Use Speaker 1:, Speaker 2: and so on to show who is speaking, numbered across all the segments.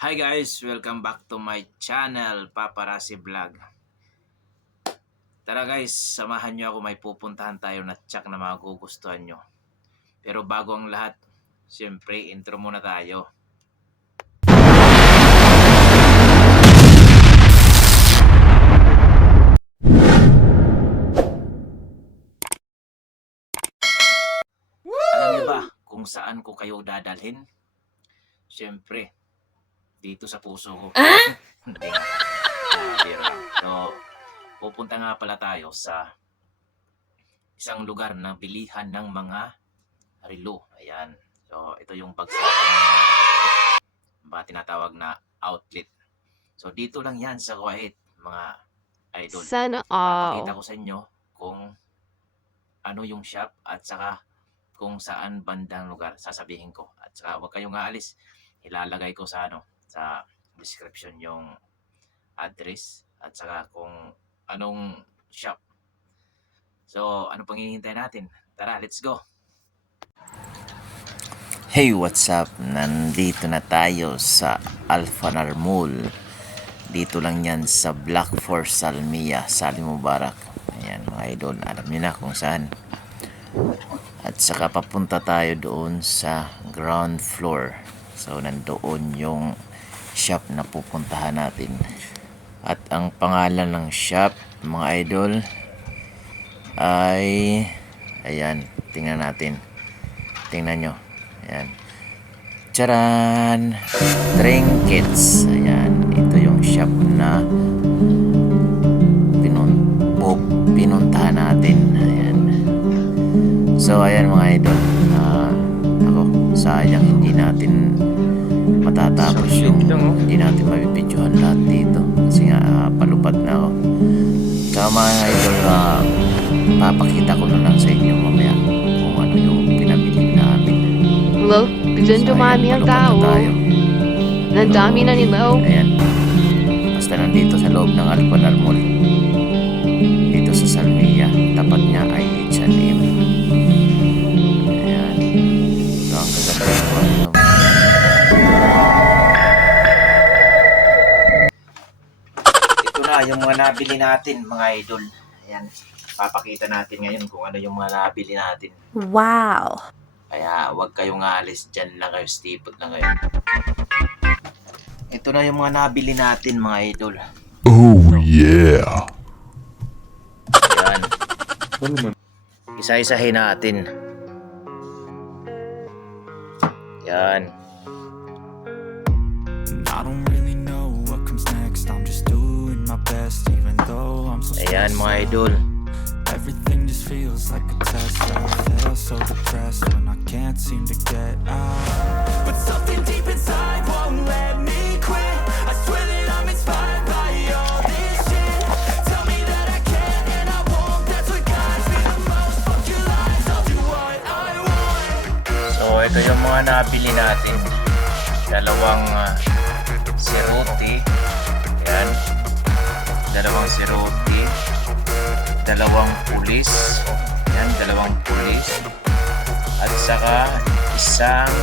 Speaker 1: Hi guys! Welcome back to my channel, Paparazzi Vlog. Tara guys, samahan nyo ako may pupuntahan tayo na tsak na magugustuhan nyo. Pero bago ang lahat, siyempre intro muna tayo. Alam niyo ba kung saan ko kayo dadalhin? Siyempre, dito sa puso ko. Ah. So, pupunta nga pala tayo sa isang lugar na bilihan ng mga relo. Ayan. So, ito yung bagsakan ng mga tinatawag na outlet. So, dito lang yan sa Kuwait, mga idol.
Speaker 2: Sana all.
Speaker 1: ko sa inyo kung ano yung shop at saka kung saan bandang lugar sasabihin ko. At saka huwag kayong aalis. Ilalagay ko sa ano sa description yung address at saka kung anong shop. So, ano pang hinihintay natin? Tara, let's go! Hey, what's up? Nandito na tayo sa Alfanar Mall. Dito lang yan sa Black Force Salmia, Salim Mubarak. Ayan mga idol, alam niyo na kung saan. At saka papunta tayo doon sa ground floor. So nandoon yung shop na pupuntahan natin. At ang pangalan ng shop, mga idol, ay ayan, tingnan natin. Tingnan nyo. Ayan. Charan! Trinkets. Ayan. Ito yung shop na pinun bu- pinuntahan natin. Ayan. So, ayan mga idol. Ah, ako, sayang hindi natin matatapos yung hindi natin mabibidyohan lahat dito. Kasi nga, ah, palupad na ako. So, mga idol, ah, papakita ko na lang sa inyo mamaya kung ano yung pinabili namin.
Speaker 2: Hello? Bigyan dumami ang tao.
Speaker 1: tayo.
Speaker 2: Nandami na nila. oh.
Speaker 1: Ayan. Basta nandito sa loob ng Alpanar Mall. Na yung mga nabili natin, mga idol. Ayan. Papakita natin ngayon kung ano yung mga nabili natin.
Speaker 2: Wow.
Speaker 1: Kaya huwag kayong alis dyan lang kayo, stipot lang kayo. Ito na yung mga nabili natin mga idol.
Speaker 3: Oh yeah.
Speaker 1: Yan. Isa-isahin natin. Yan. Ayan mga idol.
Speaker 4: Everything just feels like a test. I feel so depressed when I can't seem to get out. But something deep inside won't let me quit. I swear that I'm inspired by all this shit. Tell me that I can and I won't. That's what guides me the most. Fuck your lies, I'll do what I want.
Speaker 1: So ito yung mga nabili natin. Dalawang uh, siruti. Yan. Dalawang siruti. Dalawang pulis. Yan, dalawang pulis. At saka isang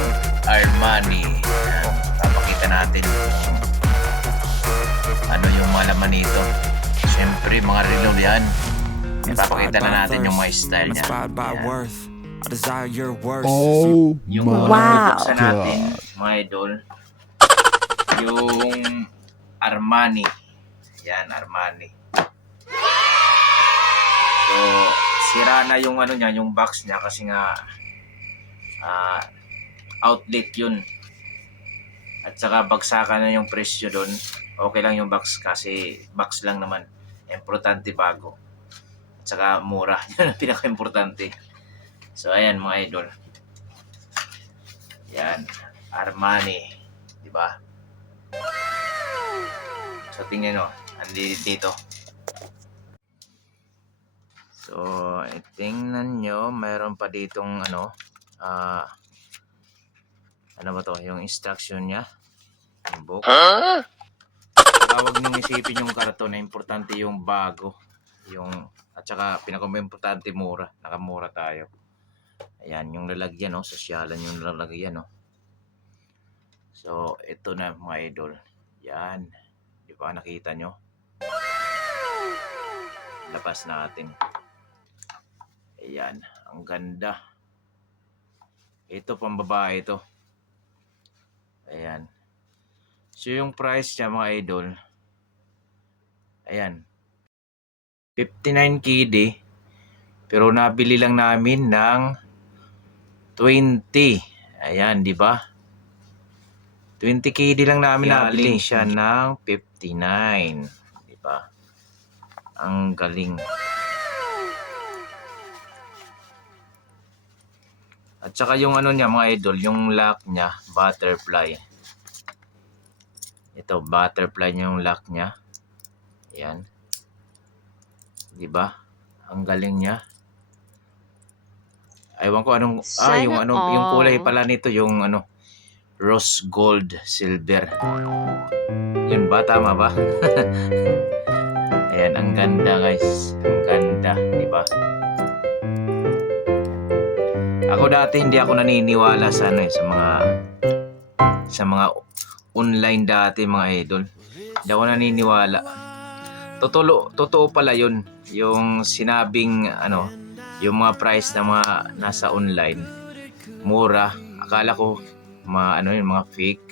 Speaker 1: Armani. Yan. Papakita natin kung ano yung malaman nito. Siyempre, mga relo yan. Ipapakita na natin yung mga style niya. Yan.
Speaker 4: worth. I desire your worst.
Speaker 3: Oh
Speaker 1: Yung
Speaker 3: my
Speaker 2: Wow.
Speaker 1: natin, mga idol, yung Armani. Yan, Armani. Sira na yung ano niya, yung box niya kasi nga ah, outlet yun. At saka bagsakan na yung presyo doon. Okay lang yung box kasi box lang naman. Importante bago. At saka mura. Yun ang pinaka-importante. So, ayan mga idol. Yan. Armani. Di ba? So, tingnan nyo. Andi dito. So, tingnan nyo. Mayroon pa ditong ano. ah ano ba to? Yung instruction niya. Yung book. Tawag nyo isipin yung karton na importante yung bago. Yung, at saka pinaka-importante mura. Nakamura tayo. Ayan, yung lalagyan, no? Sosyalan yung lalagyan, no? So, ito na mga idol. Yan. Di ba nakita nyo? Labas natin. Ayan. Ang ganda. Ito pang babae ito. Ayan. So, yung price niya mga idol. Ayan. 59 KD. Pero nabili lang namin ng 20. Ayan, di ba? 20 KD lang namin nabili siya ng 59. Di ba? Ang galing. At saka yung ano niya mga idol, yung lock niya, butterfly. Ito, butterfly niya yung lock niya. Ayan. Di ba? Ang galing niya. Aywan ko anong ah yung
Speaker 2: Sana
Speaker 1: ano yung kulay
Speaker 2: all.
Speaker 1: pala nito yung ano rose gold silver. Yun ba tama ba? Ayan, ang ganda guys. Ang ganda, di ba? Ako dati hindi ako naniniwala sa ano eh, sa mga sa mga online dati mga idol. Hindi ako naniniwala. Totoo, totoo pala yun. Yung sinabing ano, yung mga price na mga nasa online, mura. Akala ko mga ano yun, mga fake.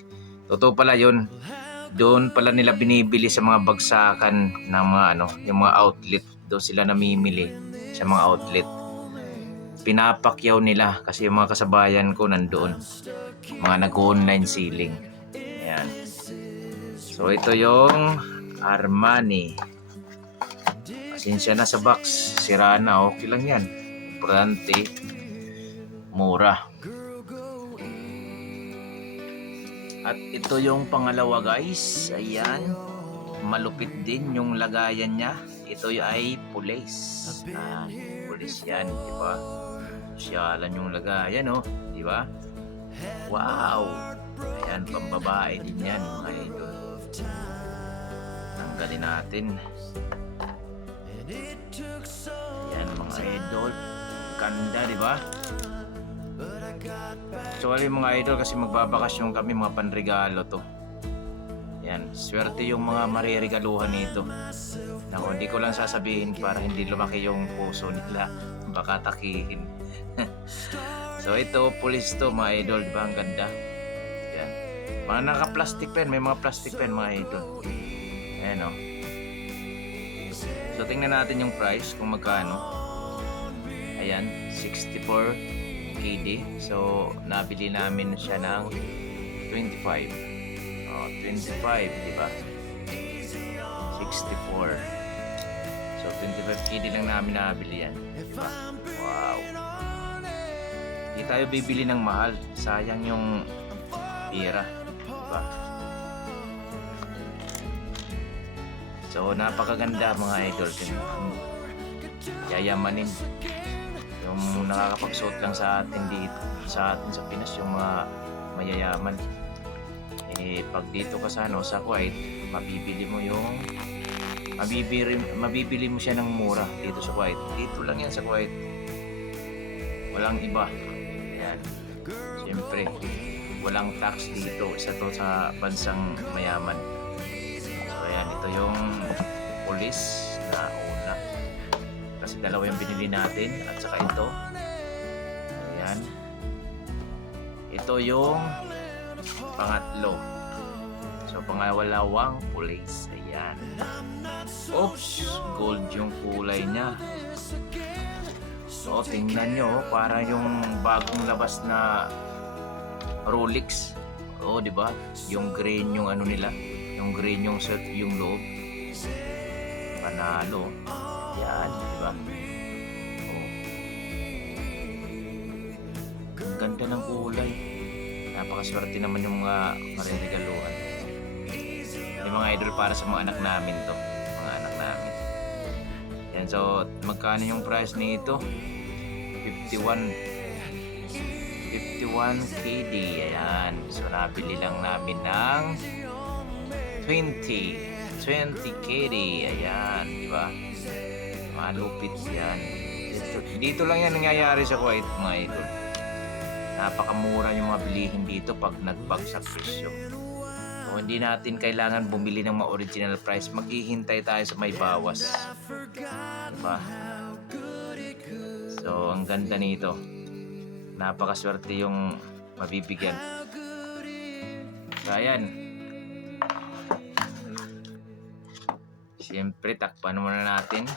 Speaker 1: Totoo pala yun. Doon pala nila binibili sa mga bagsakan ng mga ano, yung mga outlet. Doon sila namimili sa mga outlet. Pinapakyaw nila kasi yung mga kasabayan ko nandoon. Mga nag-online selling. Ayan. So ito yung Armani. Pasensya na sa box. Sira na. Okay lang yan. Importante. Mura. At ito yung pangalawa guys. Ayan. Malupit din yung lagayan niya. Ito ay pulis. Ah, pulis yan. Di ba? Sosyalan yung lagayan oh. Di ba? Wow! Ayan, pambabae din yan mga idol. Tanggalin natin. Ayan mga idol. Ganda, di ba? Actually mga idol kasi magbabakasyon kami mga panregalo to. Yan, swerte yung mga mariregaluhan nito. Nako, hindi ko lang sasabihin para hindi lumaki yung puso nila. Baka takihin. so ito, pulis to mga idol, di ba? Ang ganda. Yan. Mga naka-plastic pen, may mga plastic pen mga idol. Ayan o. So tingnan natin yung price kung magkano. Ayan, 64 KD. So, nabili namin siya ng 25. Oh, 25, di ba? 64. So, 25 KD lang namin nabili yan. Di ba? Wow. Hindi tayo bibili ng mahal. Sayang yung pira. Di ba? So, napakaganda mga idol. Yayamanin yung nakakapagsuot lang sa atin dito sa atin sa Pinas yung mga mayayaman eh pag dito ka sa ano sa Kuwait mabibili mo yung mabibili, mabibili mo siya ng mura dito sa Kuwait dito lang yan sa Kuwait walang iba siyempre walang tax dito. Isa to sa bansang mayaman. So ayan ito yung police na una. Kasi dalawa yung binili natin at saka ito. Ayan. Ito yung pangatlo. So pangalawang police ayan. Oops! Gold yung kulay niya. So tingnan nyo para yung bagong labas na Rolex oh di ba yung green yung ano nila yung green yung set yung loob panalo yan, di ba? Oh. Ganda ng kulay. Napakaswerte naman yung mga mariregaluhan. Yung mga idol para sa mga anak namin to. Mga anak namin. Yan, so magkano yung price nito? 51 51 KD. Ayan. So nabili lang namin ng 20 20 KD. Ayan, di ba? Malupit yan. Dito, dito lang yan nangyayari sa Kuwait, mga idol. napakamura yung mga bilihin dito pag nagbagsak presyo. So, hindi natin kailangan bumili ng mga original price. Maghihintay tayo sa may bawas. Diba? So, ang ganda nito. Napakaswerte yung mabibigyan. So, ayan. Siyempre, takpan muna natin.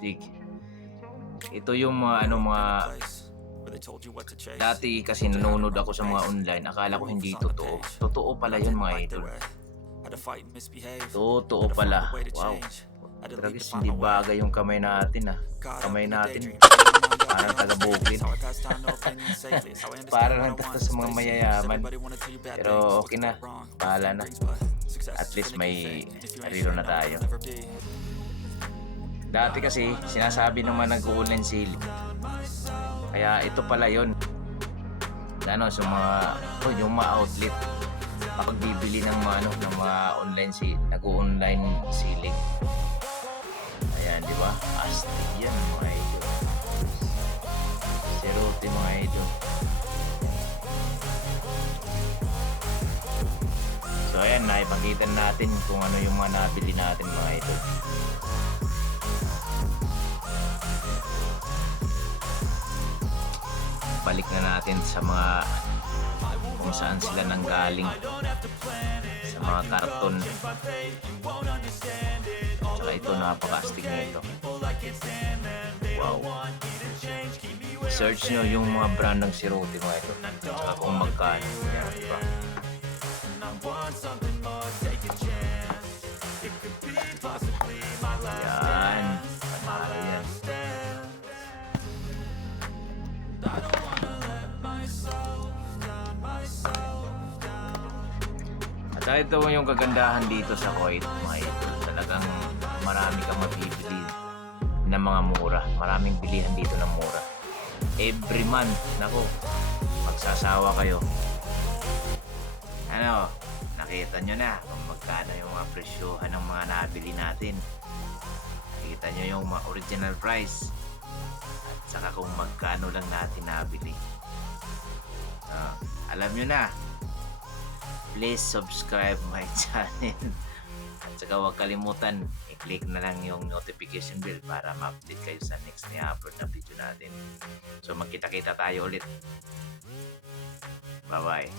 Speaker 1: Dig. Ito yung mga ano mga dati kasi nanonood ako sa mga online. Akala ko hindi totoo. Totoo pala yun mga idol. Totoo pala. Wow. Tragis hindi bagay yung kamay natin ah. Kamay natin. Parang taga-Brooklyn. Parang nagtata sa mga mayayaman. Pero okay na. Bahala na. At least may rilo na tayo. Dati kasi sinasabi naman nag-online sale. Kaya ito pala yon. Ano, sa mga oh, yung mga outlet kapag bibili ng mga ano, ng mga online si nag-online selling. Ayan, di ba? Astig yan mga idol. Serote mga idol. So ayan, na ipakita natin kung ano yung mga nabili natin mga ito. Balik na natin sa mga kung saan sila nanggaling sa mga karton. Tsaka ito napakastig nito. Wow. Search nyo yung mga brand ng sirote mga ito. Tsaka kung magkano. Diba? At ito yung kagandahan dito sa Kuwait, mga ito. Talagang marami kang mabibili ng mga mura. Maraming bilihan dito ng mura. Every month, nako, magsasawa kayo. Ano, nakita nyo na kung magkano yung mga presyohan ng mga nabili natin. Nakita nyo yung mga original price. At saka kung magkano lang natin nabili. Ah, alam nyo na, please subscribe my channel. At saka huwag kalimutan, i-click na lang yung notification bell para ma-update kayo sa next na upload na video natin. So magkita-kita tayo ulit. Bye-bye.